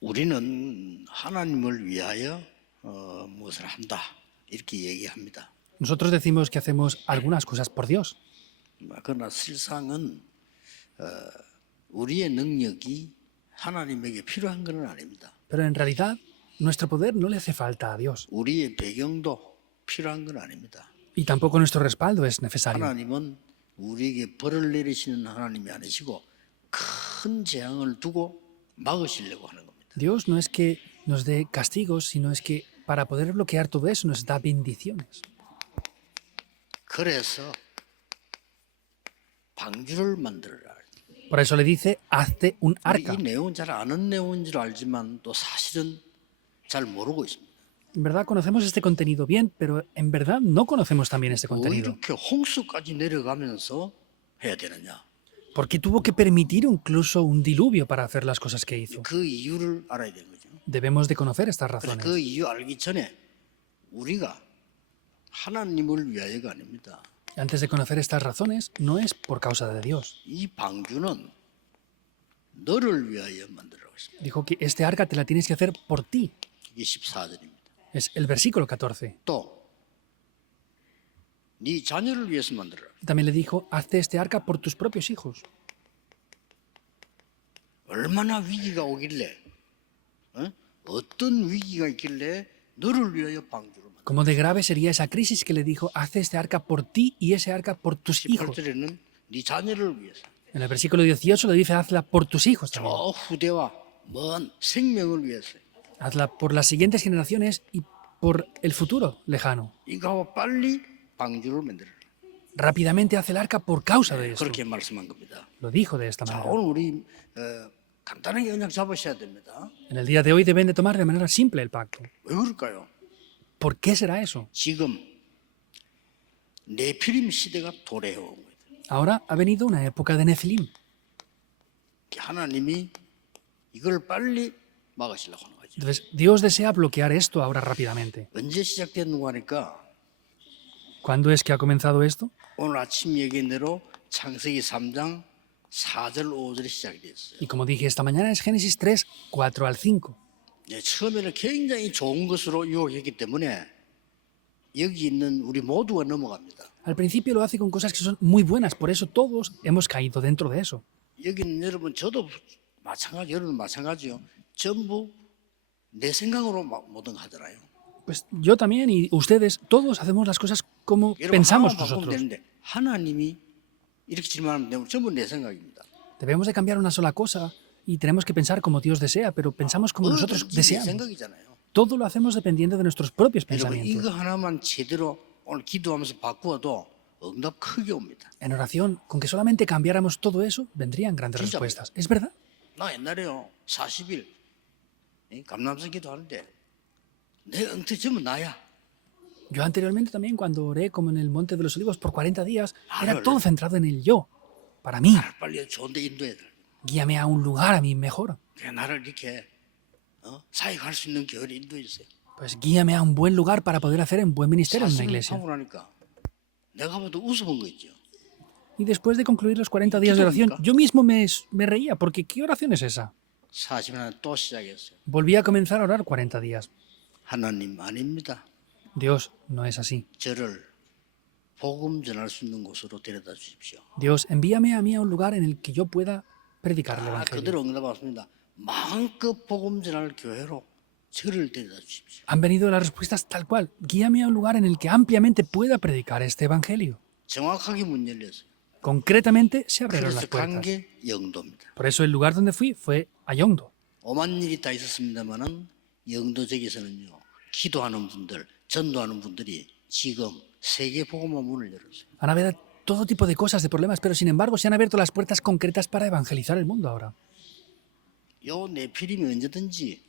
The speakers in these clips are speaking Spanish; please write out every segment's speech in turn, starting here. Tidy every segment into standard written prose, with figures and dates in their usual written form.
우리는 하나님을 위하여 무엇을 한다 이렇게 얘기합니다. Nosotros decimos que hacemos algunas cosas por Dios, 그러나 실상은 우리의 능력이 하나님에게 필요한 것은 아닙니다. pero en realidad nuestro poder no le hace falta a Dios 우리의 배경도 필요한 건 아닙니다. y tampoco nuestro respaldo es necesario. 하나님은 우리에게 벌을 내리시는 하나님이 아니시고 큰 재앙을 두고 막으시려고 하는 겁니다. Dios no es que nos dé castigos, sino es que para poder bloquear todo eso nos da bendiciones. 그래서 방주를 만들어라. Por eso le dice, hazte un 이 arca. 내용은 잘 아는 내용인 줄 알지만 또 사실은 잘 모르고 있습니다. En verdad conocemos este contenido bien, pero en verdad no conocemos también este 왜 contenido. 이렇게 홍수까지 내려가면서 해야 되느냐? Porque tuvo que permitir incluso un diluvio para hacer las cosas que hizo. 그 이유를 알아야 되는 거죠. Debemos de conocer estas 그래서 razones. 그 이유 알기 전에 우리가 하나님을 위하여가 아닙니다. Antes de conocer estas razones, no es por causa de Dios. 이 방주는 너를 위하여 만들라고 했습니다. Dijo que este arca te la tienes que hacer por ti. 이게 14절입니다. Es el versículo 14. 또 네 자녀를 위해서 만들어라. También le dijo, hazte este arca por tus propios hijos. 얼마나 위기가 오길래 어떤 위기가 있길래 너를 위하여 방주를 만들어. Cómo de grave sería esa crisis que le dijo, hazte este arca por ti y ese arca por tus hijos. 18절에는 네 자녀를 위해서 En el versículo 18 le dice, hazla por tus hijos también. 저 후대와 먼 생명을 위해서. Hazla por las siguientes generaciones y por el futuro lejano. 이거 빨리 방주를 만들어라. Rápidamente hace el arca por causa de esto. 그렇게 말씀한 겁니다. Lo dijo de esta 자, manera. 오늘 우리 간단하게 언약 잡으셔야 됩니다. En el día de hoy deben de tomar de manera simple el pacto. 왜 그럴까요? ¿Por qué será eso? 지금 네피림 시대가 도래해 온 거예요. Ahora ha venido una época de Nefilim. 하나님이 이걸 빨리 막으시려고 하는 거죠. Entonces, Dios desea bloquear esto ahora rápidamente. 언제 시작됐는가 하니까 ¿Cuándo es que ha comenzado esto? 오늘 아침 얘기한 대로 창세기 3장 4절 5절에 시작이 됐어요. Y como dije esta mañana es Génesis 3, 4 al 5. 처음에는 굉장히 좋은 것으로 유혹했기 때문에 여기 있는 우리 모두가 넘어갑니다. Al principio lo hace con cosas que son muy buenas, por eso todos hemos caído dentro de eso. 여기 있는 여러분 저도 마찬가지, 여러분 마찬가지요. 전부 내 생각으로 모든 거 하잖아요. Pues yo también y ustedes, todos hacemos las cosas como 여러분 pensamos 하나만 바꾸면 nosotros. 되는데 하나님이 이렇게 질문하면 되면 전부 내 생각입니다. Debemos de cambiar una sola cosa y tenemos que pensar como Dios desea, pero pensamos como nosotros 뭐든지 내 deseamos. 생각이잖아요. Todo lo hacemos dependiendo de nuestros propios 여러분 pensamientos. 이거 하나만 제대로 오늘 기도하면서 바꾸어도 응답 크게 옵니다. En oración, con que solamente cambiáramos todo eso, vendrían grandes 진짜. respuestas. ¿Es verdad? 나 옛날에요 40일 감람선 기도하는데 내 응태 전부 나야. Yo anteriormente también, cuando oré como en el Monte de los Olivos por 40 días, era Claro. todo centrado en el yo. Para mí, 빨리 좋은데 인도해야 돼. guíame a un lugar a mí mejor. 그냥 나를 이렇게 사역할 수 있는 교회를 인도해 주세요. Pues guíame a un buen lugar para poder hacer un buen ministerio en una 사실을 iglesia. 하고 나니까 내가 봐도 웃어본 거 있죠. Y después de concluir los 40 días de oración, yo mismo me reía, porque ¿qué oración es esa? 40일 또 시작했어요. Volví a comenzar a orar 40 días. 하나님 아닙니다. Dios, no es así. 저를 복음 전할 수 있는 곳으로 데려다 주십시오. Dios, envíame a mí a un lugar en el que yo pueda predicar el Evangelio. 그대로 응답받습니다. 마음껏 복음 전할 교회로 저를 데려다 주십시오. Han venido las respuestas tal cual. Guíame a un lugar en el que ampliamente pueda predicar este Evangelio. 정확하게 문 열렸어요. Concretamente se abrieron 그래서 las 간 puertas. 게 영도입니다. Por eso el lugar donde fui fue a Yongdo. 오만 일이 다 있었습니다만은 영도 지역에서는요 기도하는 분들, 전도하는 분들이 지금 세계 복음화 문을 열었어요. Han habido todo tipo de cosas, de problemas, pero sin embargo se han abierto las puertas concretas para evangelizar el mundo ahora. 요 네피림이 언제든지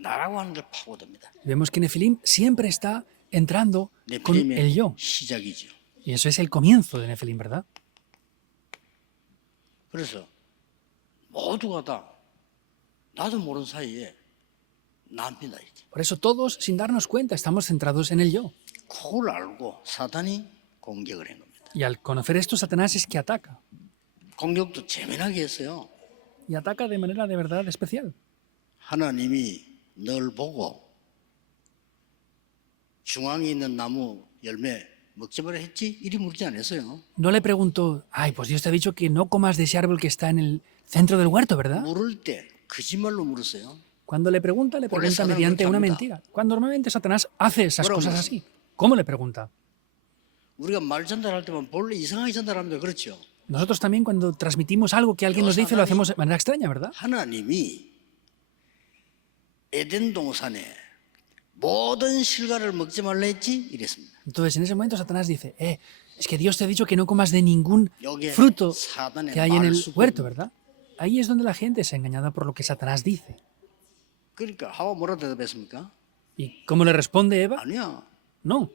나라고 하는 걸 파고듭니다. Vemos que Nefilim siempre está entrando con el 네피림의 yo. 시작이죠. Y eso es el comienzo de Nefilim, ¿verdad? 그래서 모두가 다 나도 모르는 사이에 납니다. 이제. Por eso todos, sin darnos cuenta, estamos centrados en el yo. 그걸 알고 사단이 공격을 한 겁니다. Y al conocer esto, Satanás es que ataca. 공격도 재미나게 했어요. y ataca de manera de verdad especial. 하나님이 널 보고 중앙에 있는 나무 열매 먹지 마라 했지? 이리 물지 않았어요. No le preguntó, ay, pues Dios te ha dicho que no comas de ese árbol que está en el centro del huerto, ¿verdad? 물을 때 거짓말로 물었어요. Cuando le pregunta Satanás mediante 그렇게 una 합니다. mentira. Cuando normalmente Satanás hace esas 뭐라고 cosas 물었어요? así. ¿Cómo le pregunta? 우리가 말 전달할 때만 본래 이상하게 전달합니다. 그렇죠? Nosotros también cuando transmitimos algo que alguien nos dice lo hacemos de manera extraña, ¿verdad? 하나님이 에덴 동산에 모든 실과를 먹지 말라 했지? 이랬습니다. Entonces en ese momento Satanás dice, es que Dios te ha dicho que no comas de ningún 여기에 fruto 사단의 que hay en el 말수고 huerto, ¿verdad? Ahí es donde la gente es engañada por lo que Satanás dice. 그러니까 하와 뭐라 대답했습니까? ¿Y cómo le responde Eva? 아니야. No.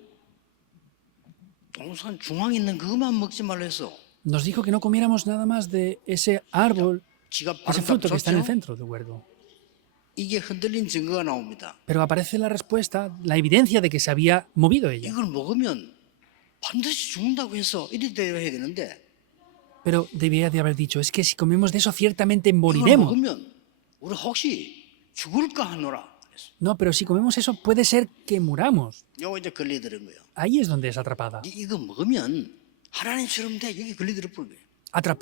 동산 중앙에 있는 그것만 먹지 말라 했어. Nos dijo que no comiéramos nada más de ese árbol, 지가 ese 바른 답 fruto que está en el 줬죠? centro del huerto. 이게 흔들린 증거가 나옵니다. Pero aparece la respuesta, la evidencia de que se había movido ella. 이걸 먹으면 반드시 죽는다고 해서 이리 대해야 되는데 Pero debía de haber dicho, es que si comemos de eso ciertamente 이걸 moriremos. 먹으면 우리 혹시 죽을까 하노라. 그랬어. No, pero si comemos eso puede ser que muramos. 요거 이제 걸리들은 거예요. Ahí es donde es atrapada. 이거 먹으면 하나님처럼 돼. 여기 걸리들어 버린 거예요.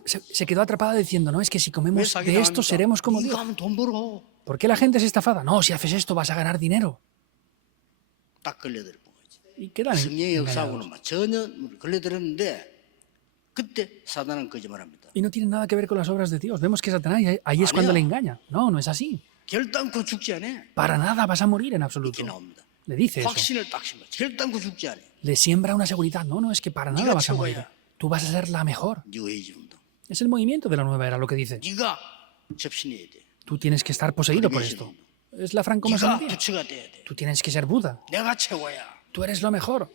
Se quedó atrapada diciendo, no, es que si 왜 comemos 사기 de esto 당합니까? seremos como 이거 Dios. 하면 돈 벌어. ¿Por qué la gente es estafada? No, si haces esto vas a ganar dinero. 딱 걸려들어 본 거지. Y quedan 성령의 engañados. 역사하고는 막 전혀 걸려들었는데 그때 사단은 거짓말합니다. Y no tiene nada que ver con las obras de Dios. Vemos que Satanás ahí es cuando le engaña. No, no es así. 결단코 죽지 않아. Para nada vas a morir en absoluto. 이렇게 나옵니다. Le dice eso. 확신을 딱 심어. 결단코 죽지 않아. Le siembra una seguridad. No, no, es que para nada 네가 vas a morir. 최고야. Tú vas a ser la mejor. 뉴 에이지 운동. Es el movimiento de la nueva era lo que dice. 네가 접신해야 돼. Tú tienes que estar poseído por esto. Es la 네가 francomasonería. 부처가 돼야 돼. Tú tienes que ser Buda. 내가 최고야. Tú eres lo mejor.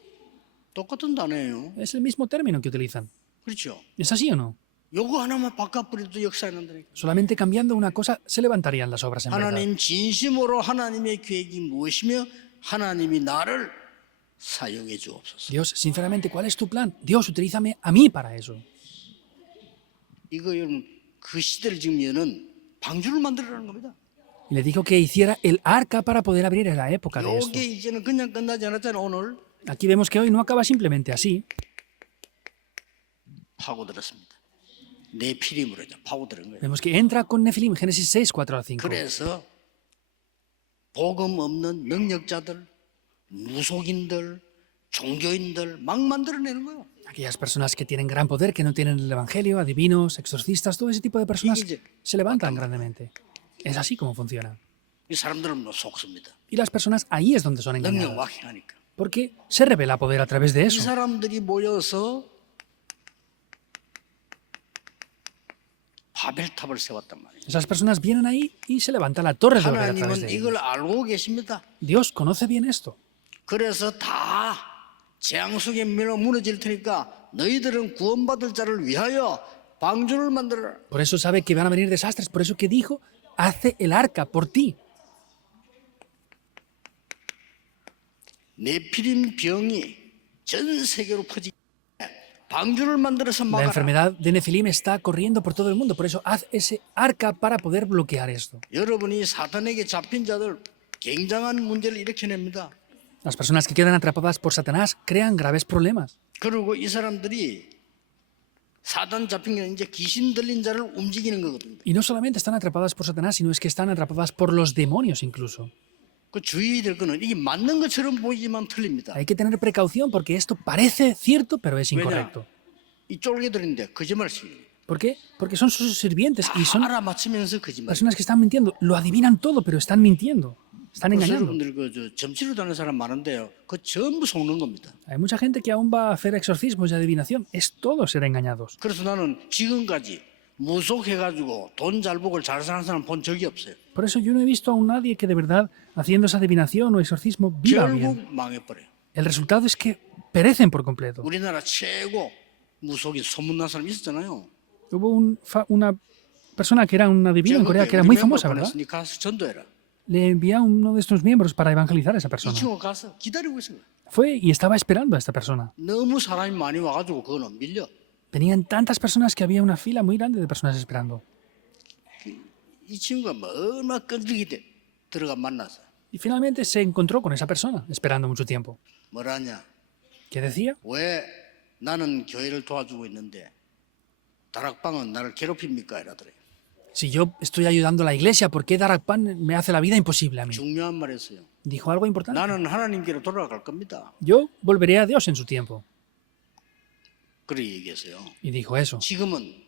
똑같은 단어예요. Es el mismo término que utilizan. 그렇죠. ¿Es así o no? 요거 하나만 바꿔버려도 역사에 난다니까. Solamente cambiando una cosa se levantarían las obras en verdad. 하나님 진심으로 하나님의 계획이 무엇이며 하나님이 나를 사용해 주옵소서. Dios, sinceramente, ¿cuál es tu plan? Dios, utilízame a mí para eso. 이거 여러분 그 시대를 지금 여는 방주를 만들어라는 겁니다. Y le dijo que hiciera el arca para poder abrir en la época de esto. 요게 이제는 그냥 끝나지 않았잖아요. 오늘 Aquí vemos que hoy no acaba simplemente así. 파고들었습니다. 내 피림으로 이제 파고들은 거예요. Vemos que entra con Nefilim, Génesis 6, 4 al 5. 그래서 복음 없는 능력자들, 무속인들, 종교인들 막 만들어내는 거예요. Aquellas personas que tienen gran poder, que no tienen el evangelio, adivinos, exorcistas, todo ese tipo de personas se levantan grandemente. Es así como funciona. 이 사람들은 뭐 속습니다. Y las personas ahí es donde son 능력 engañadas. 확인하니까. Porque se revela poder a través de 이 eso. 사람들이 모여서 바벨탑을 세웠단 말이에요. Esas personas vienen ahí y se levanta la torre de Babel a través 하나님은 de 이걸 ellos. 알고 계십니다. Dios conoce bien esto. 그래서 다 재앙 속에 밀어 무너질 테니까 너희들은 구원받을 자를 위하여 방주를 만들어라. Por eso sabe que van a venir desastres. Por eso que dijo, hace el arca por ti. 네피림 병이 전 세계로 퍼지기 방주를 만들어서 La 막아라. enfermedad de Nefilim está corriendo por todo el mundo. Por eso haz ese arca para poder bloquear esto. 여러분이 사탄에게 잡힌 자들 굉장한 문제를 일으켜냅니다. Las personas que quedan atrapadas por Satanás crean graves problemas. 그리고 이 사람들이 사단 잡힌 게 이제 귀신 들린 자를 움직이는 거거든요. Y no solamente están atrapadas por Satanás, sino es que están atrapadas por los demonios incluso. 그 주의해야 될 거는 이게 맞는 것처럼 보이지만 틀립니다. Hay que tener precaución porque esto parece cierto, pero es 왜냐? incorrecto. 이 쫄개들인데 거짓말을 ¿Por qué? Porque son sus sirvientes y son 알아맞히면서 거짓말. personas que están mintiendo. Lo adivinan todo, pero están mintiendo. Están 그래서 engañando. 여러분들 그 점치러 다니는 사람 많은데요. 그 전부 속는 겁니다. Hay mucha gente que aún va a hacer exorcismos y adivinación. Es todo ser engañados. 그래서 나는 지금까지 무속해가지고 돈 잘 벌고 잘 사는 사람 본 적이 없어요. Por eso yo no he visto aún nadie que de verdad, haciendo esa adivinación o exorcismo, viva 결국 bien. 망해버려요. El resultado es que perecen por completo. 우리나라 최고 무속인 소문난 사람 있었잖아요. Hubo una persona que era un adivino en Corea que era muy famosa, ¿verdad? 보냈으니 가서 전도해라. Le envía a uno de estos miembros para evangelizar a esa 이 persona. 친구가 가서 기다리고 있어요. Fue y estaba esperando a esta persona. 너무 사람이 많이 와가지고 그거는 밀려. Venían tantas personas que había una fila muy grande de personas esperando. 이 친구가 뭐 얼마나 끈질기 들어가 만나서 Y finalmente se encontró con esa persona, esperando mucho tiempo. 뭐라냐? ¿Qué decía? 왜 나는 교회를 도와주고 있는데 다락방은 나를 괴롭힙니까? 이러더래. Si yo estoy ayudando a la iglesia, ¿por qué Darakpan me hace la vida imposible a mí? 중요한 말 했어요. Dijo algo importante. 나는 하나님께로 돌아갈 겁니다. Yo volveré a Dios en su tiempo. 그렇게 얘기했어요. Y dijo eso. 지금은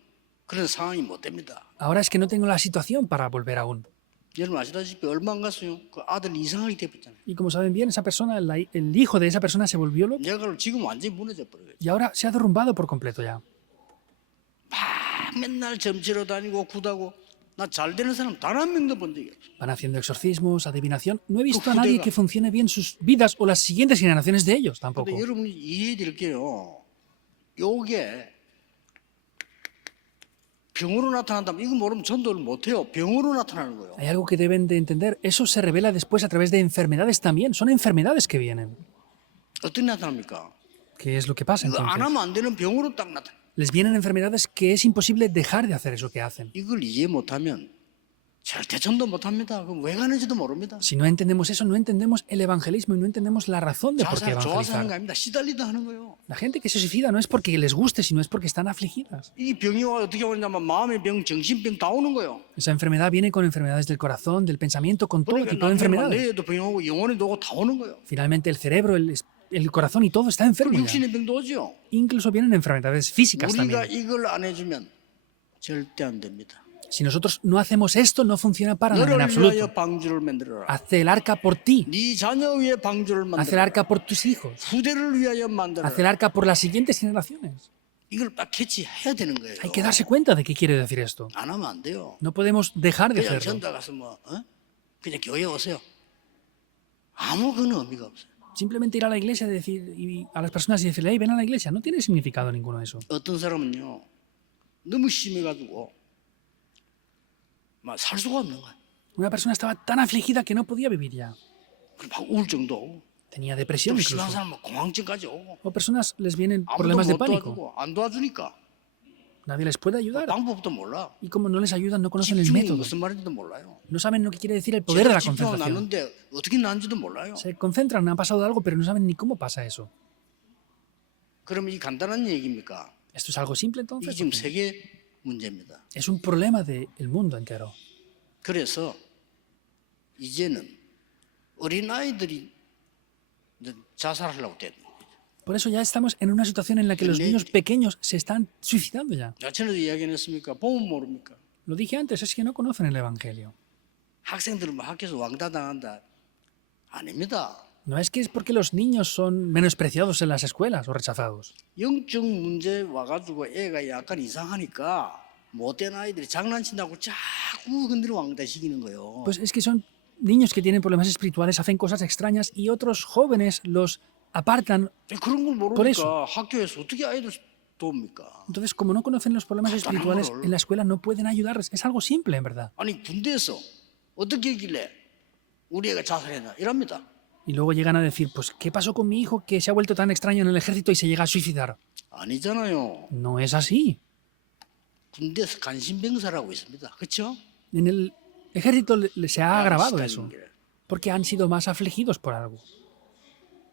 그런 상황이 못 됩니다. Ahora es que no tengo la situación para volver aún. 여러분 아시다시피 얼마 안 갔어요. 그 아들 이상하게 돼버렸잖아요. Y como saben bien, esa persona, el hijo de esa persona se volvió loco 내가 지금 완전히 무너져 버려요. y ahora se ha derrumbado por completo ya. 막 맨날 점치러 다니고 구다고 나 잘 되는 사람 단 한 명도 본 적이 없어. Van haciendo exorcismos, adivinación. No he visto a nadie que funcione bien sus vidas o las siguientes generaciones de ellos tampoco. 근데 여러분이 이해해 드릴게요. 요게 병으로 나타난다면 이거 모르면 전도를 못해요. 병으로 나타나는 거예요. Hay algo que deben de entender. Eso se revela después a través de enfermedades también. Son enfermedades que vienen. 어떻게 나타납니까? ¿Qué es lo que pasa 이거 안 entonces? 하면 안 되는 병으로 딱 나타나. Les vienen enfermedades que es imposible dejar de hacer eso que hacen. 이걸 이해 못하면 절대 전도 못합니다. 그럼 왜 가는지도 모릅니다. Si no entendemos eso, no entendemos el evangelismo y no entendemos la razón de por qué 자살 좋아서 하는 거 evangelizar. 아닙니다. 시달리다 하는 거예요. La gente que se suicida no es porque les guste, sino es porque están afligidas. 이 병이 와 어떻게 오냐면 마음의 병, 정신병 다 오는 거예요. Esa enfermedad viene con enfermedades del corazón, del pensamiento, con todo tipo de 남녀가 enfermedades. 뇌에도 병이 오고 영혼에도 오고 다 오는 거예요. Finalmente el cerebro, el corazón y todo está enfermo 그리고 ya. 육신의 병도 오죠. Incluso vienen enfermedades físicas 우리가 también. 이걸 안 해주면 절대 안 됩니다. Si nosotros no hacemos esto, no funciona para nada en 너를 위하여 absoluto. 방주를 만들어라. Hazte el arca por ti. 네 자녀 위에 방주를 Haz el 만들어라. arca por tus hijos. 후대를 위하여 만들어라. Haz el arca por las siguientes generaciones. 이걸 딱 캐치해야 되는 거예요. Hay que darse cuenta de qué quiere decir esto. 안 하면 안 돼요. No podemos dejar de 그냥 hacerlo. 전도 가서 그냥 교회 오세요. 아무 그런 의미가 없어요. Simplemente ir a la iglesia y a las personas y decirle, hey, ven a la iglesia, no tiene significado ninguno eso. 어떤 사람은요 너무 심해가지고 막 살 수가 없는 거야. Una persona estaba tan afligida que no podía vivir ya. 막 우울증도 오고 Tenía 또 depresión 심한 incluso. 사람은 공황증까지 오고 O personas les vienen 아무도 problemas de 못 pánico. 도와주고 안 도와주니까 Nadie les puede ayudar. 방법도 몰라. Y como no les ayudan, no conocen el 집중이 método. 무슨 말인지도 몰라요. No saben lo que quiere decir el poder de 제가 la 집중하고 concentración. 났는데 어떻게 났는지도 몰라요. Se concentran, ha pasado algo, pero no saben ni cómo pasa eso. 그럼 이 간단한 얘기입니까? ¿Esto es algo simple 이게 entonces? 지금 세계 문제입니다. Es un problema del mundo entero. 그래서 이제는 어린아이들이 이제 자살하려고 됐는 거죠. Por eso ya estamos en una situación en la que los niños pequeños se están suicidando ya. 전에도 이야기 했습니까? 보면 모릅니까? Lo dije antes, es que no conocen el Evangelio. 학생들은 뭐 학교에서 왕따 당한다. 아닙니다. No es que es porque los niños son menospreciados en las escuelas o rechazados. 영적 문제 와가지고 애가 약간 이상하니까 못된 아이들이 장난친다고 자꾸 건드려 왕따 시키는 거예요. Pues es que son niños que tienen problemas espirituales, hacen cosas extrañas y otros jóvenes los apartan. 그런 걸 Por 모르니까 학교에서 어떻게 아이들 돕니까? Entonces, como no conocen los problemas espirituales, en la escuela no pueden ayudarles. Es algo simple, en verdad. 아니 군대에서 어떻게 했길래 우리 애가 자살했나 이랍니다. Y luego llegan a decir, pues, ¿qué pasó con mi hijo que se ha vuelto tan extraño en el ejército y se llega a suicidar? 아니잖아요. No es así. 군대에서 간신병사라고 있습니다. 그렇죠? En el ejército se ha agravado 시달리는 eso, 게. porque han sido más afligidos por algo.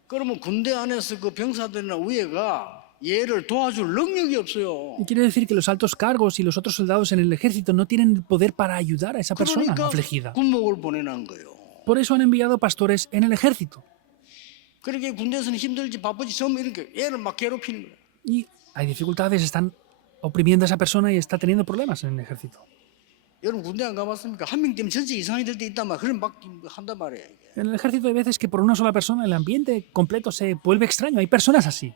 그러면 군대 안에서 그 병사들이나 위에가 얘를 도와줄 능력이 없어요. Y quiere decir que los altos cargos y los otros soldados en el ejército no tienen el poder para ayudar a esa persona 그러니까 afligida. 군목을 보내는 거예요. Por eso han enviado pastores en el ejército. 그렇게 군대에서는 힘들지 바쁘지 전부 이렇게 얘를 막 괴롭히는 거예요. Y hay dificultades, están oprimiendo a esa persona y está teniendo problemas en el ejército. 여러분 군대 안 가봤습니까? 한 명 때문에 전체 이상이 될 때 있단 말이야. 그럼 막 한단 말이에요. 이게. En el ejército hay veces que por una sola persona el ambiente completo se vuelve extraño. Hay personas así.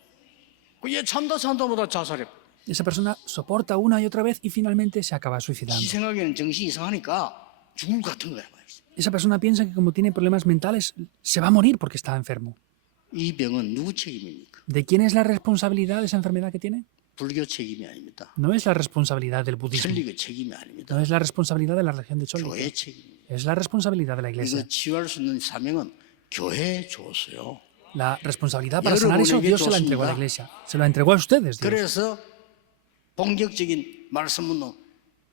그얘 참다 자살해. Esa persona soporta una y otra vez y finalmente se acaba suicidando. 지 생각에는 정신이 이상하니까 죽을 것 같은 거야. 말이지. Esa persona piensa que como tiene problemas mentales se va a morir porque está enfermo. 이 병은 누구 책임입니까? ¿De quién es la responsabilidad de esa enfermedad que tiene? 불교 책임이 아닙니다. No es la responsabilidad del budismo. 천리교 책임이 아닙니다. No es la responsabilidad de la religión de Choli. 교회 책임입니다. Es la responsabilidad de la iglesia. 이거 치유할 수 있는 사명은 교회에 줬어요. La responsabilidad para sanar eso Dios se la entregó a la iglesia. Se la entregó a ustedes, Dios. 그래서 본격적인 말씀은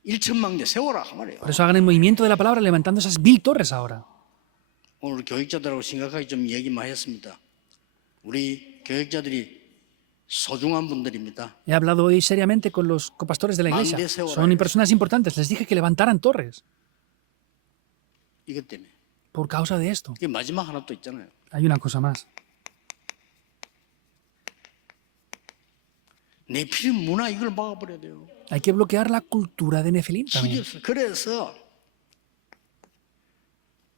1천만 개 세워라 그 말이에요. Por eso hagan el movimiento de la palabra levantando esas 1000 torres ahora. 오늘 교육자들하고 심각하게 좀 얘기만 했습니다. 우리 교육자들이 소중한 분들입니다. He hablado hoy seriamente con los copastores de la iglesia. Son personas importantes. Les dije que levantaran torres 이것 때문에. por causa de esto. 이게 마지막 하나 또 있잖아요. Hay una cosa más. 네피림 문화 이걸 막아버려야 돼요. Hay que bloquear la cultura de Nefilim 길이 también. 없어. 그래서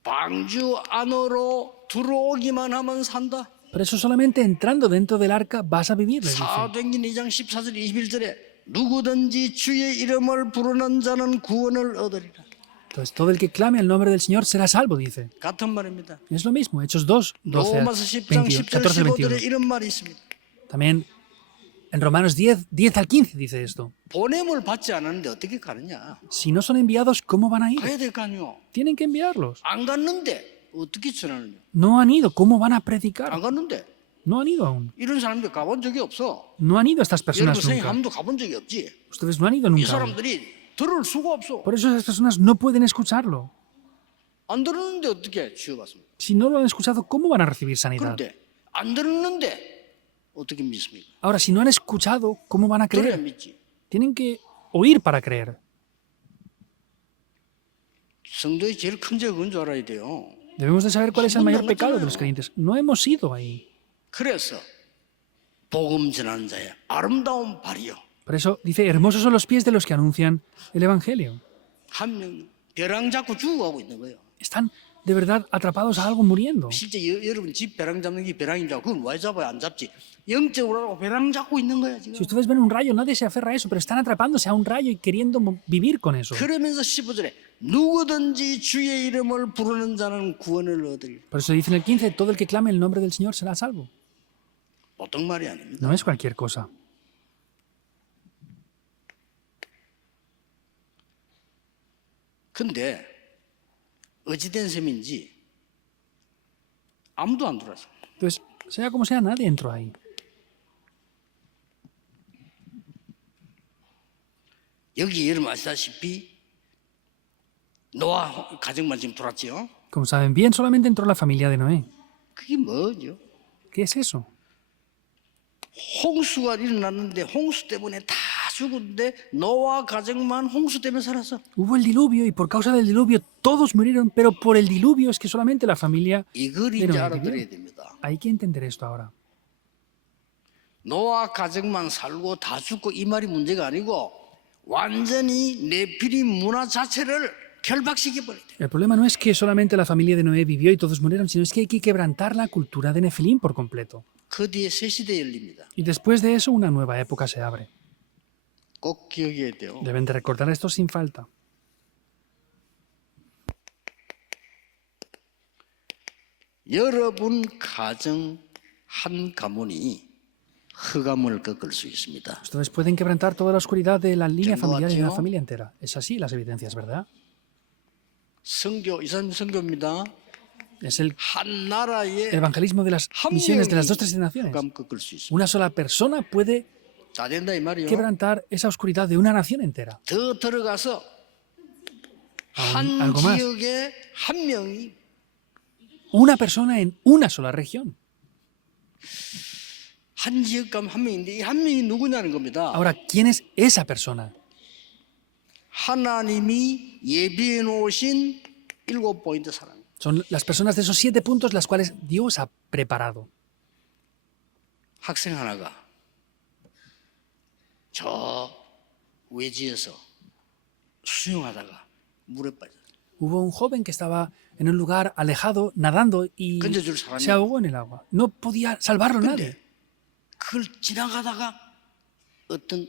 방주 안으로 들어오기만 하면 산다. Por eso solamente entrando dentro del arca vas a vivir, les dice. 사도행전 2장 14절 21절에 누구든지 주의 이름을 부르는 자는 구원을 얻으리라. Entonces, todo el que clame al nombre del Señor será salvo, dice. 같은 말입니다. Es lo mismo. Hechos 2, 12, 로마서 10장 20, 10절 14, 21. 15절에 이런 말이 있습니다. También en Romanos 10, 10 al 15 dice esto. 보냄을 받지 않았는데 어떻게 가느냐? Si no son enviados, ¿cómo van a ir? 가야 될 거 아니요. Tienen que enviarlos. 안 갔는데 어떻게 전하느냐? No han ido, ¿cómo van a predicar? 안 갔는데 No han ido aún. 이런 사람들 가본 적이 없어. No han ido estas 여러분 personas 선생님 nunca. 한 번도 가본 적이 없지. Ustedes no han ido 이 nunca aún. 사람들이 들을 수가 없어. Por eso esas personas no pueden escucharlo. 안 들었는데 어떻게 치유받습니까? Si no lo han escuchado, ¿cómo van a recibir sanidad? 그런데 안 들었는데 어떻게 믿습니까? Ahora, si no han escuchado, ¿cómo van a 들어야 creer? 믿지. Tienen que oír para creer. 성도의 제일 큰 죄가 그건 줄 알아야 돼요. Debemos de saber cuál es el mayor pecado de los creyentes. No hemos ido ahí. 그래서 복음 전하는 자의 아름다운 발이요. Por eso dice, hermosos son los pies de los que anuncian el Evangelio. 한 명 벼랑 잡고 죽어가고 있는 거예요. Están de verdad atrapados a algo muriendo. 실제 여러분 집 벼랑 잡는 게 벼랑인 줄 알고 그건 왜 잡아야 안 잡지? 영적으로 벼랑 잡고 있는 거야 지금. Si ustedes ven un rayo, nadie se aferra a eso, pero están atrapándose a un rayo y queriendo vivir con eso. 그러면서 15절에 누구든지 주의 이름을 부르는 자는 구원을 얻으리라. Por eso dice en el 15, todo el que clame el nombre del Señor será salvo. 보통 말이 아닙니다. No es cualquier cosa. 근데 어찌된 셈인지 아무도 안 들어왔어. Entonces, sea como sea, nadie entró ahí. 여기 여러분 아시다시피 노아 가정만 지금 들어왔지요. Como saben bien, solamente entró la familia de Noé. 그게 뭐죠? ¿Qué es eso? 홍수가 일어났는데 홍수 때문에 다 죽었는데 노아 가정만 홍수 때문에 살았어. Hubo el diluvio y por causa del diluvio todos murieron, pero por el diluvio es que solamente la familia 이걸 de 이제 Noé 알아들어야 vivió. 됩니다. Hay que entender esto ahora. 노아 가정만 살고 다 죽고 이 말이 문제가 아니고 완전히 네피림 문화 자체를 결박시켜버려야 돼. El problema no es que solamente la familia de Noé vivió y todos murieron, sino es que hay que quebrantar la cultura de Nefilim por completo. 그 뒤에 새 시대 열립니다. Y después de eso, una nueva época se abre. 꼭 기억해야 돼요. Deben de recordar esto sin falta. 여러분 가정 한 가문이 흑암을 꺾을 수 있습니다. Ustedes pueden quebrantar toda la oscuridad de la línea Tengo familiar y de la aquí, ¿no? familia entera. Es así las evidencias, ¿verdad? 선교 이사님 선교입니다. Es el 한 나라의 evangelismo de las 한 misiones de las dos, 명이 tres naciones. 흑암 꺾을 수 있습니다. Una sola persona puede 다 된다 이 말이요. quebrantar esa oscuridad de una nación entera. 더 들어가서 한 algo más. 지역에 한 명이 Una persona en una sola región. 한 지역 가면 한 명인데 이 한 명이 누구냐는 겁니다. Ahora, ¿quién es esa persona? 하나님이 예비해 놓으신 7포인트 사람. Son las personas de esos 7 puntos las cuales Dios ha preparado. 학생 하나가 저 외지에서 수영하다가 물에 빠졌어요. Hubo un joven que estaba en un lugar alejado, nadando, y 건져줄 사람이 se ahogó en el agua. No podía salvarlo nadie. 근데 그걸 지나가다가 어떤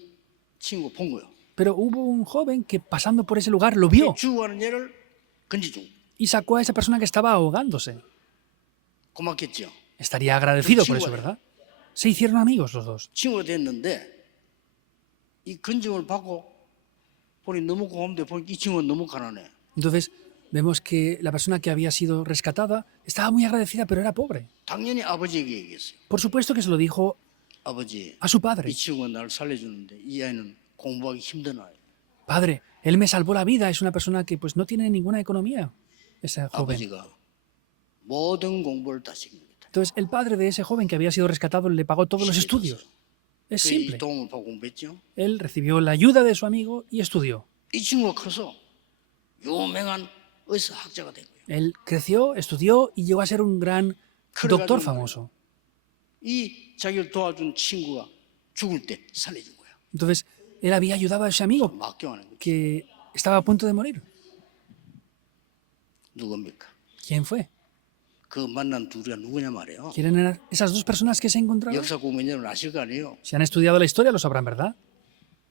친구가 본 거예요. Pero hubo un joven que pasando por ese lugar lo vio 죽어가는 얘를 건져준. y sacó a esa persona que estaba ahogándose. 고맙겠죠. Estaría agradecido por eso, 친구가 ¿verdad? Se hicieron amigos los dos. 친구가 됐는데 이 건짐을 받고 보니 너무 고마운데 보니 이 친구가 너무 가난해. Entonces vemos que la persona que había sido rescatada estaba muy agradecida, pero era pobre. 당연히 아버지에게 얘기했어요. Por supuesto que se lo dijo 아버지, a su 이 padre. 친구가 나를 살려주는데 이 아이는 공부하기 힘든 아이. padre, él me salvó la vida, es una persona que pues no tiene ninguna economía, ese joven. 아버지가 모든 공부를 다 시킨 겁니다. Entonces el padre de ese joven que había sido rescatado le pagó todos los estudios. Es 그 이 simple. 도움을 받고 공부했죠. Él recibió la ayuda de su amigo y estudió. 이 친구가 커서 유명한 의사학자가 된 거예요. Él creció, estudió y llegó a ser un gran doctor famoso. 이 자기를 도와준 친구가 죽을 때 살려준 거예요. Entonces él había ayudado a ese amigo 맡겨하는 거죠. que estaba a punto de morir. 누굽니까? ¿Quién fue? 그 만난 둘이가 누구냐 말이에요. ¿Quieren eran esas dos personas que se encontraron? 역사 공부인들은 아실 거 아니에요. Si han estudiado la historia lo sabrán, ¿verdad?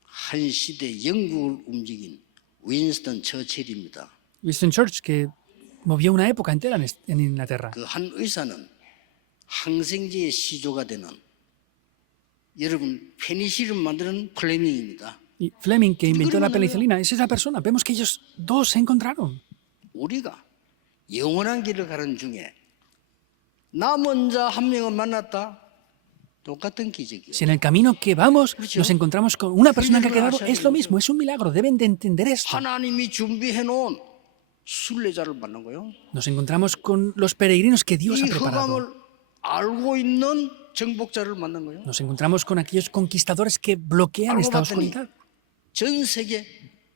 한 시대 영국을 움직인 윈스턴 처칠입니다. Winston Churchill, que movió una época entera en Inglaterra. 그 한 의사는 항생제의 시조가 되는 여러분 페니실린 만드는 플레밍입니다. Y Fleming, que inventó la penicilina, es esa persona. Vemos que ellos dos se encontraron. 우리가 영원한 길을 가는 중에 남은 자 한 명을 만났다. 똑같은 기적이요. Si en el camino que vamos nos encontramos con una persona que ha quedado, es lo mismo, es un milagro. Deben de entender esto. 하나님이 준비해 놓은 순례자를 만난 거예요. Nos encontramos con los peregrinos que Dios 이 ha preparado. 흑암을 알고 있는 정복자를 만난 거예요. Nos encontramos con aquellos conquistadores que bloquean 알고 esta 봤더니 oscuridad. 전 세계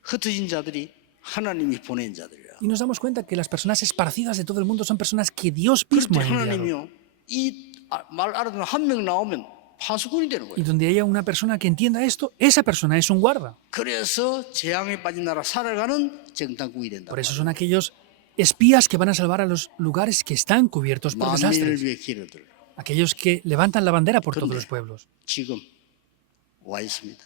흩어진 자들이 하나님이 보낸 자들이라. Y nos damos cuenta que las personas esparcidas de todo el mundo son personas que Dios mismo 그때 ha enviado. 하나님이요 이 말 알아듣는 한 명 나오면 파수꾼이 되는 Y 거예요. donde haya una persona que entienda esto, esa persona es un guarda. 그래서 재앙에 빠진 나라 살아가는 정탐꾼이 된다. Por eso son aquellos espías que van a salvar a los lugares que están cubiertos por 만민을 desastres. 위해 길어들. Aquellos que levantan la bandera por todos 근데 los pueblos. 지금 와 있습니다.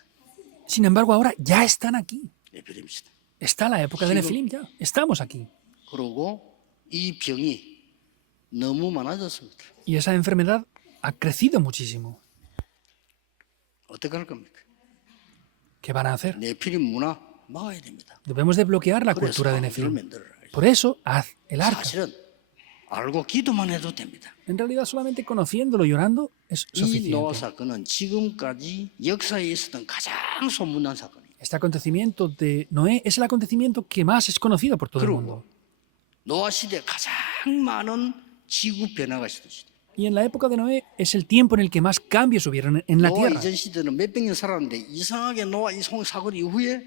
Sin embargo, ahora ya están aquí. 네피림시대. Está la época de Nefilim ya. Estamos aquí. 그리고 이 병이 너무 많아졌습니다. Y esa enfermedad ha crecido muchísimo. 어떻게 할 겁니까? ¿Qué van a hacer? 네피림 문화 막아야 됩니다. Debemos de bloquear la 그래서 cultura de 방주를 Nefilim. 만들어라. Por eso, haz el arca. 사실은 알고 기도만 해도 됩니다. En realidad, solamente conociéndolo y orando es 이 노아 suficiente. 사건은 지금까지 역사에 있었던 가장 소문난 사건이에요. Este acontecimiento de Noé es el acontecimiento que más es conocido por todo el mundo. 노아 시대 가장 많은 지구 변화가 있었던 시대. Y en la época de Noé es el tiempo en el que más cambios hubieron en la 노아 tierra. 이전 시대는 몇백 년 살았는데 이상하게 노아 이 사건 이후에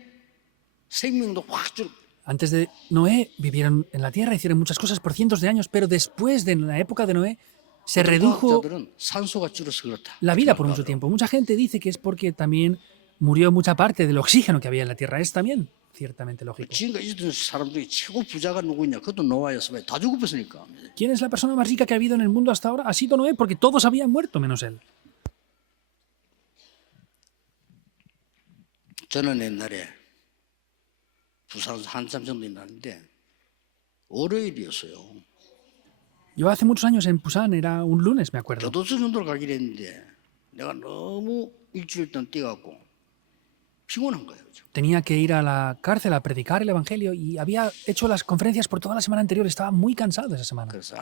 생명도 확 줄. Antes de Noé vivieron en la tierra, hicieron muchas cosas por cientos de años, pero después de la época de Noé se redujo 과학자들은 산소가 줄어서 그렇다. la vida por mucho tiempo. Mucha gente dice que es porque también murió mucha parte del oxígeno que había en la tierra. Es también ciertamente lógico. 지금까지 있었던 사람 중에 최고 부자가 누구냐? 그것도 노아였어. 다 죽어버렸으니까. ¿Quién es la persona más rica que ha habido en el mundo hasta ahora? Ha sido Noé, porque todos habían muerto menos él. 저는 옛날에 부산에서 한참 정도 나는데 월요일이었어요. Yo hace muchos años en Pusan, era un lunes, me acuerdo. 교도소 정도로 가기로 했는데 내가 너무 일주일 동안 뛰어갖고 피곤한 거예요. Tenía que ir a la cárcel a predicar el evangelio y había hecho las conferencias por toda la semana anterior. Estaba muy cansado esa semana. 그래서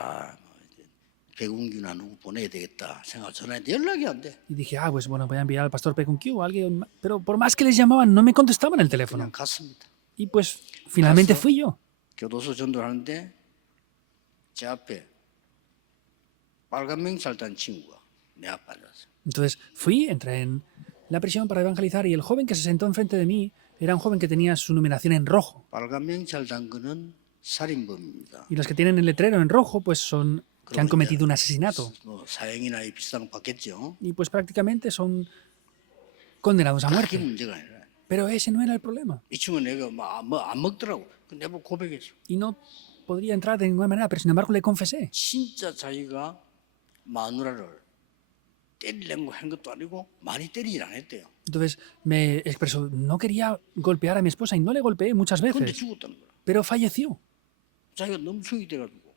백운규나 누구 보내야 되겠다 생각 전화했는데 연락이 안 돼. Y dije, pues bueno, voy a enviar al pastor Pecunquiu o alguien. Pero por más que les llamaban, no me contestaban el teléfono. 그냥 갔습니다. Y pues finalmente fui yo. 교도소 전도를 하는데 제 앞에 빨간 명찰 단 친구가 내 앞에 앉았어요. Entonces fui, entré en la prisión para evangelizar y el joven que se sentó enfrente de mí era un joven que tenía su numeración en rojo. 빨간 명찰 단 거는 살인범입니다. Y los que tienen el letrero en rojo, pues son que han cometido un asesinato. 뭐 사형이나 이 비슷한 거 받겠죠. Y pues prácticamente son condenados a 그게 muerte. 문제가 아니라 Pero ese no era el problema. 이 친구 내가 안 먹더라고. 내가 고백했어. Y no podría entrar de ninguna manera, pero sin embargo le confesé. 진짜 자기가 마누라를 때리려고 한 것도 아니고 많이 때리질 않았대요. Entonces me expresó, no quería golpear a mi esposa y no le golpeé muchas 근데 veces, 죽었다는 거야. pero falleció. 자기가 너무 충격이 돼가지고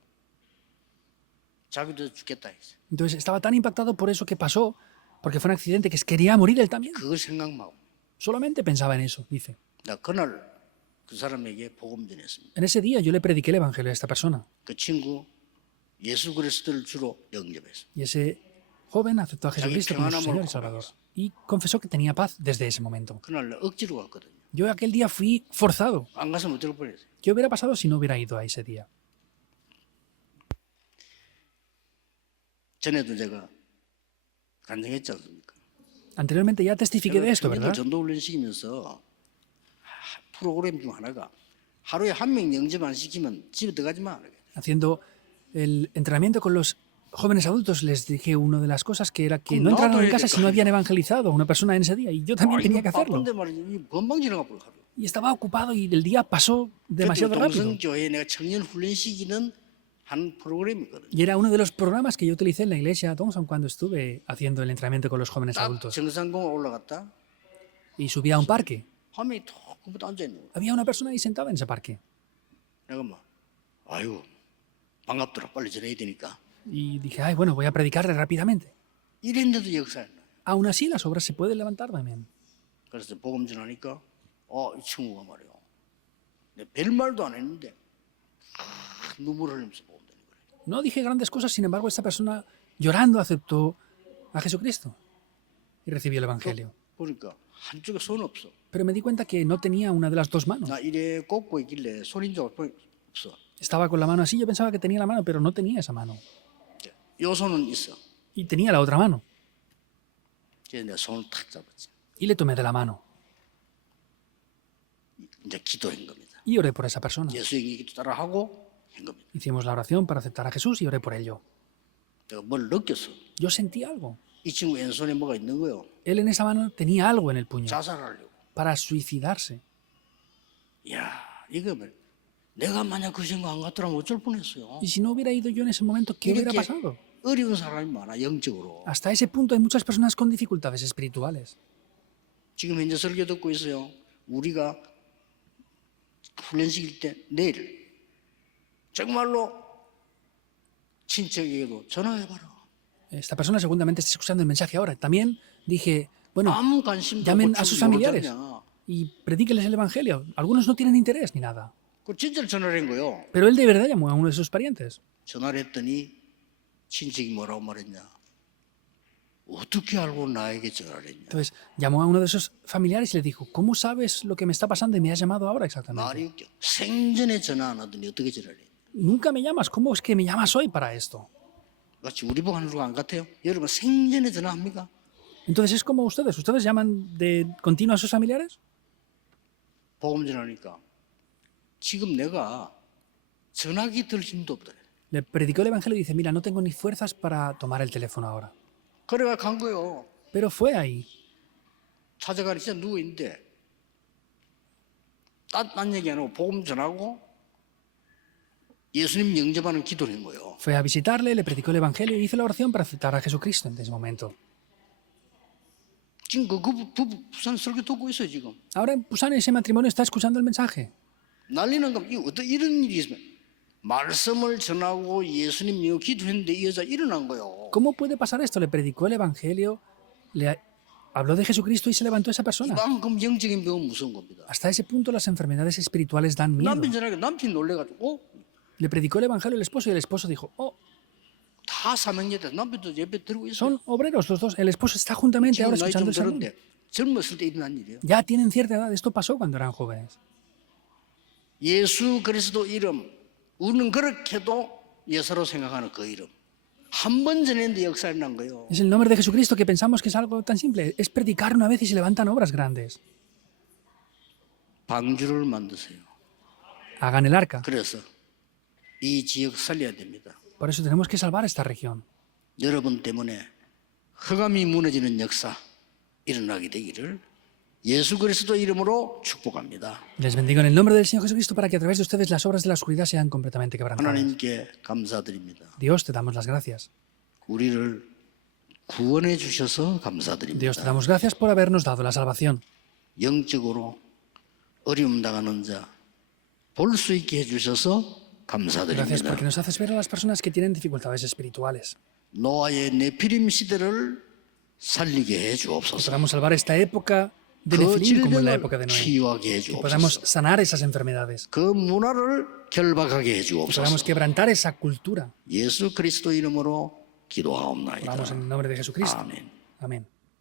자기도 죽겠다 했어. Entonces estaba tan impactado por eso que pasó, porque fue un accidente, que quería morir él también. 그거 생각만 하고 Solamente pensaba en eso, dice. 나 그날 그 사람에게 복음 전했습니다. En ese día yo le prediqué el evangelio a esta persona 그 친구 예수 그리스도를 주로 영접했어. y ese joven aceptó a Jesucristo como su Señor y Salvador y confesó que tenía paz desde ese momento. 그날 나 억지로 갔거든요. Yo aquel día fui forzado. 안 갔으면 어쩔 뻔했어요. ¿Qué hubiera pasado si no hubiera ido a ese día? 전에도 제가 간증했지 않습니까? Anteriormente ya testifiqué de esto, 청년들 ¿verdad? 전도훈련 시키면서 프로그램 중 하나가 하루에 한 명 영접 안 시키면 집에 들어가지 마. Haciendo el entrenamiento con los jóvenes adultos, les dije una de las cosas que era que no entraran en casa si no habían evangelizado a una persona en ese día. Y yo también tenía que hacerlo. 바쁜데 말이지 금방 지나가 버려. 하루. Y estaba ocupado y el día pasó demasiado rápido. 동성교회 내가 청년 훈련 시키는 한 프로그램이거든요. Y era uno de los programas que yo utilicé en la iglesia Thompson cuando estuve haciendo el entrenamiento con los jóvenes 딱 adultos. 정상공원 올라갔다. Y subí a un parque. 한 명이 톡 그부터 앉아 있는 거야. Había una persona ahí sentada en ese parque. 내가 막 아이고 반갑더라. 빨리 전해야 되니까. Y dije, ay, bueno, voy a predicarle rápidamente. 이랬는데도 역사를 나. Aún así, las obras se pueden levantar también. 그래서 복음 전하니까 이 친구가 말이요. 내 별말도 안 했는데 눈물 흘리면서 복음 전하는 거예요. No dije grandes cosas, sin embargo, esta persona llorando aceptó a Jesucristo y recibió el Evangelio. 보니까 한쪽에 손 없어. Pero me di cuenta que no tenía una de las dos manos. 나 이래 꽂고 있길래 손인 줄 알고 없어. Estaba con la mano así, yo pensaba que tenía la mano, pero no tenía esa mano. 요 손은 있어. Y tenía la otra mano. 그래서 내가 손을 탁 잡았지. Y le tomé de la mano. 이제 기도한 겁니다. Y oré por esa persona. 예수 얘기 따라하고 한 겁니다. Hicimos la oración para aceptar a Jesús y oré por ello. 내가 뭘 느꼈어. Yo sentí algo. 이 친구 왼손에 뭐가 있는 거요. Él en esa mano tenía algo en el puño 자살하려고. para suicidarse. 야, 이거 뭐 내가 만약 그 생각 안 갔더라면 어쩔 뻔했어요. Y si no hubiera ido yo en ese momento, ¿qué hubiera 이렇게 pasado? 어려운 사람이 많아 영적으로. Hasta ese punto hay muchas personas con dificultades espirituales. 지금 현재 설교 듣고 있어요. 우리가 훈련시킬 때 내일 정말로 친척에게도 전화해봐라. Esta persona seguramente está escuchando el mensaje ahora. También dije, bueno, 아무 관심도 llamen 없고 a sus 줄 familiares 모르잖냐. y predíqueles el Evangelio. Algunos no tienen interés ni nada. 그 진짜로 전화를 한 거요. Pero él de verdad llamó a uno de sus parientes. 전화를 했더니 친척이 뭐라고 말했냐. 어떻게 알고 나에게 전화를 했냐. Entonces llamó a uno de sus familiares y le dijo, ¿cómo sabes lo que me está pasando y me has llamado ahora exactamente? 말이 웃겨. 생전에 전화 안 하더니 어떻게 전화를 했냐. Nunca me llamas, ¿cómo es que me llamas hoy para esto? 마치 우리 보고 하는 거안 같아요? 여러분 생전에 전화합니까? Entonces es como ustedes llaman de continuo a sus familiares. 복음 전하니까 지금 내가 전화기 들 힘도 없다. Le predicó el Evangelio y dice, mira, no tengo ni fuerzas para tomar el teléfono ahora. 그래가 간 거요. Pero fue ahí. 찾아가니 진짜 누워 있는데 딴 얘기 안 하고 복음 전하고 예수님 영접하는 기도를 한 거예요. Fue a visitarle, le predicó el Evangelio y hizo la oración para aceptar a Jesucristo en ese momento. 지금 그 부부 부산 설교 듣고 있어요 지금. Ahora en Busan ese matrimonio está escuchando el mensaje. 난리난 겁니다. 이 어떤 이런 일이 있으면 말씀을 전하고 예수님 영 기도했는데 이 여자 일어난 거예요. ¿Cómo puede pasar esto? Le predicó el Evangelio, le habló de Jesucristo y se levantó esa persona. 이만큼 영적인 병은 무서운 겁니다. Hasta ese punto las enfermedades espirituales dan miedo. 남편 전화하니까 남편이 놀래가지고 Le predicó el Evangelio al esposo y el esposo dijo, oh, 다 사명예대 남편도 옆에 들고 있어요. son obreros los dos. El esposo está juntamente 지금 ahora 나이 좀 escuchando el sermón. 들었는데 젊었을 때 일어난 일이에요. Ya tienen cierta edad. Esto pasó cuando eran jóvenes. 예수 그리스도 이름 우리는 그렇게도 예사로 생각하는 그 이름 한 번 전했는데 역사에 난 거예요. Es el nombre de Jesucristo que pensamos que es algo tan simple. Es predicar una vez y se levantan obras grandes. 방주를 만드세요. Hagan el arca. 그래서 이 지역 살려야 됩니다. Por eso tenemos que salvar esta región. 여러분 때문에 흑암이 무너지는 역사 일어나게 되기를 예수 그리스도 이름으로 축복합니다. Les bendigo en el nombre del Señor Jesucristo para que a través de ustedes las obras de la oscuridad sean completamente quebrantadas. 하나님께 감사드립니다. Dios, te damos las gracias. 우리를 구원해 주셔서 Dios, te 감사드립니다. damos gracias por habernos dado la salvación. 영적으로 어려움 당하는 자 볼 수 있게 해주셔서 Gracias 감사드립니다. porque nos haces ver a las personas que tienen dificultades espirituales. 노아의 네피림 시대를 살리게 해 주옵소서. Podamos salvar esta época de 그 Nefilim como en la 질병을 época de Noé. 치유하게 해 Que podamos 주옵소서. sanar esas enfermedades. 그 문화를 결박하게 해 Que podamos 주옵소서. quebrantar esa cultura. 예수 그리스도 이름으로 기도하옵나이다. Oramos en el nombre de Jesucristo. 아멘. Amén.